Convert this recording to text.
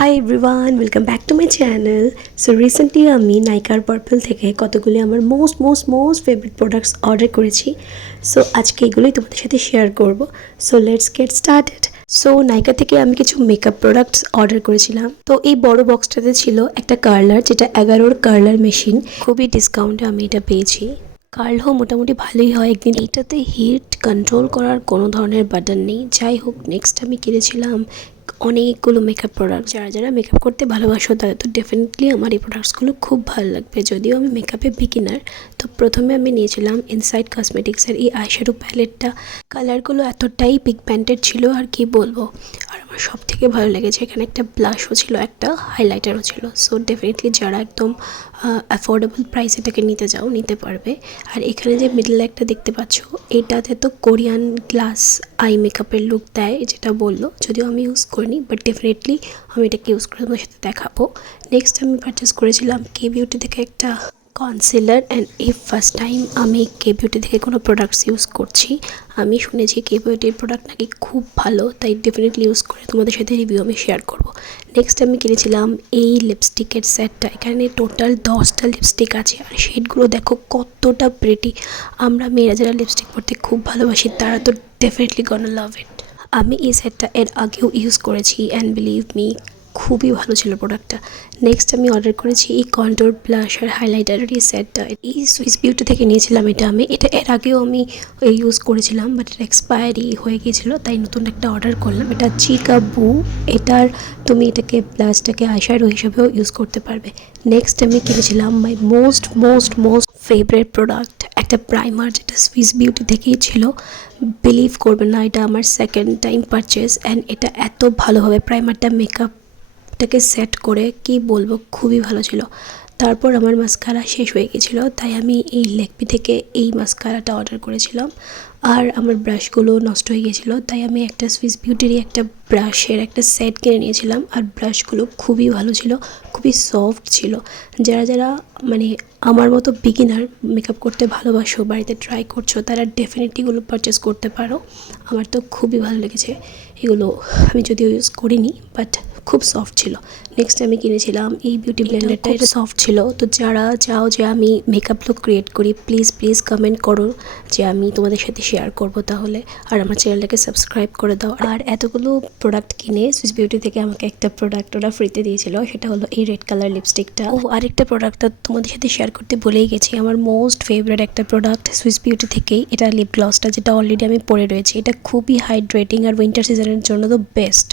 High everyone, welcome back to my channel. So recently আমি নাইকার পার্পল থেকে কতগুলি আমার মোস্ট ফেভারিট প্রোডাক্টস অর্ডার করেছি। সো আজকে এগুলোই তোমাদের সাথে শেয়ার করব। So let's get started. So Nykaa থেকে আমি কিছু মেকআপ প্রোডাক্টস অর্ডার করেছিলাম। তো এই বড় বক্সটাতে ছিল একটা কার্লার, যেটা 11 কার্লার মেশিন। খুবই ডিসকাউন্টে আমি এটা পেয়েছি। কার্লও মোটামুটি ভালোই হয় একদিন। এইটাতে হিট কন্ট্রোল করার কোনো ধরনের বাটন নেই। যাই হোক, নেক্সট আমি কিনেছিলাম অনেকগুলো মেকআপ প্রোডাক্ট। যারা মেকআপ করতে ভালোবাসো তাদের তো ডেফিনেটলি আমার এই প্রোডাক্টসগুলো খুব ভালো লাগবে। যদিও আমি মেকআপে বিগিনার, তো প্রথমে আমি নিয়েছিলাম ইনসাইড কসমেটিক্সের এই আইশ্যাডো প্যালেটটা। কালারগুলো এতটাই পিগমেন্টেড ছিল আর কি বলবো। আর আমার সব থেকে ভালো লেগেছে, এখানে একটা ব্লাশও ছিল, একটা হাইলাইটারও ছিল। সো ডেফিনেটলি যারা একদম অ্যাফোর্ডেবল প্রাইস এটাকে নিতে পারবে। আর এখানে যে মিডলে একটা দেখতে পাচ্ছ, এটাতে তো কোরিয়ান গ্লাস আই মেকআপের লুক দেয়, যেটা বললো। যদিও আমি ইউজ করিনি, বাট ডেফিনেটলি আমি এটাকে ইউজ করে তোমার সাথে দেখাবো। নেক্সট আমি পারচেস করেছিলাম কে বিউটি থেকে একটা কনসিলার। অ্যান্ড এই ফার্স্ট টাইম আমি কে বিউটি থেকে কোনো প্রোডাক্টস ইউজ করছি। আমি শুনেছি কে বিউটির প্রোডাক্ট নাকি খুব ভালো, তাই ডেফিনেটলি ইউজ করে তোমাদের সাথে রিভিউ আমি শেয়ার করব। নেক্সট আমি কিনেছিলাম এই লিপস্টিকের সেটটা। এখানে টোটাল 10টা লিপস্টিক আছে, আর শেডগুলো দেখো কতটা প্রিটি। আমরা মেয়েরা যারা লিপস্টিক পরতে খুব ভালোবাসি তারা তো ডেফিনেটলি গনা লাভ ইট। আমি এই সেটটা এর আগেও ইউজ করেছি, অ্যান্ড বিলিভ মি, খুবই ভালো ছিল প্রোডাক্টটা। নেক্সট আমি অর্ডার করেছি এই কন্ট্রোর ব্লাশ আর হাইলাইটারের এই সেটটা। এই সুইস বিউটি থেকে নিয়েছিলাম এটা এর আগেও আমি ইউজ করেছিলাম, বাট এটা এক্সপায়ারি হয়ে গিয়েছিলো, তাই নতুন একটা অর্ডার করলাম। এটা চিকা বু। এটার তুমি এটাকে ব্লাশটাকে আইশ্যাডো হিসেবেও ইউজ করতে পারবে। নেক্সট আমি কিনেছিলাম মাই মোস্ট ফেভারিট প্রোডাক্ট, একটা প্রাইমার, যেটা সুইস বিউটি থেকেই ছিল। বিলিভ করবে না, এটা আমার সেকেন্ড টাইম পারচেস। অ্যান্ড এটা এত ভালোভাবে প্রাইমারটা মেকআপটাকে সেট করে কি বলবো, খুবই ভালো ছিল। তারপর আমার মাস্কারা শেষ হয়ে গেছিলো, তাই আমি এই লেকমি থেকে এই মাস্কারাটা অর্ডার করেছিলাম। আর আমার ব্রাশগুলো নষ্ট হয়ে গেছিলো, তাই আমি একটা সুইস বিউটিরই একটা ব্রাশের একটা সেট কিনে নিয়েছিলাম। আর ব্রাশগুলো খুবই ভালো ছিল, খুবই সফট ছিল। যারা মানে আমার মতো বিগিনার, মেকআপ করতে ভালোবাসো, বাড়িতে ট্রাই করছো, তারা ডেফিনেটলি এগুলো পারচেস করতে পারো। আমার তো খুবই ভালো লেগেছে এগুলো। আমি যদিও ইউজ করিনি, বাট খুব সফট ছিল। নেক্সট আমি কিনেছিলাম এই বিউটি ব্লেন্ডারটা। এটা সফট ছিল। তো যারা চাও যে আমি মেকআপ লুক ক্রিয়েট করি, প্লিজ কমেন্ট করো যে আমি তোমাদের সাথে শেয়ার করবো তাহলে। আর আমার চ্যানেলটাকে সাবস্ক্রাইব করে দাও। আর এতগুলো প্রোডাক্ট কিনে সুইস বিউটি থেকে আমাকে একটা প্রোডাক্ট ওরা ফ্রিতে দিয়েছিল, সেটা হলো এই রেড কালার লিপস্টিকটা। ও আরেকটা প্রোডাক্টটা তোমাদের সাথে শেয়ার করতে ভুলেই গেছি, আমার মোস্ট ফেভারিট একটা প্রোডাক্ট সুইস বিউটি থেকেই। এটা লিপ গ্লসটা, যেটা অলরেডি আমি পরে রয়েছি। এটা খুবই হাইড্রেটিং আর উইন্টার সিজনের জন্য তো বেস্ট।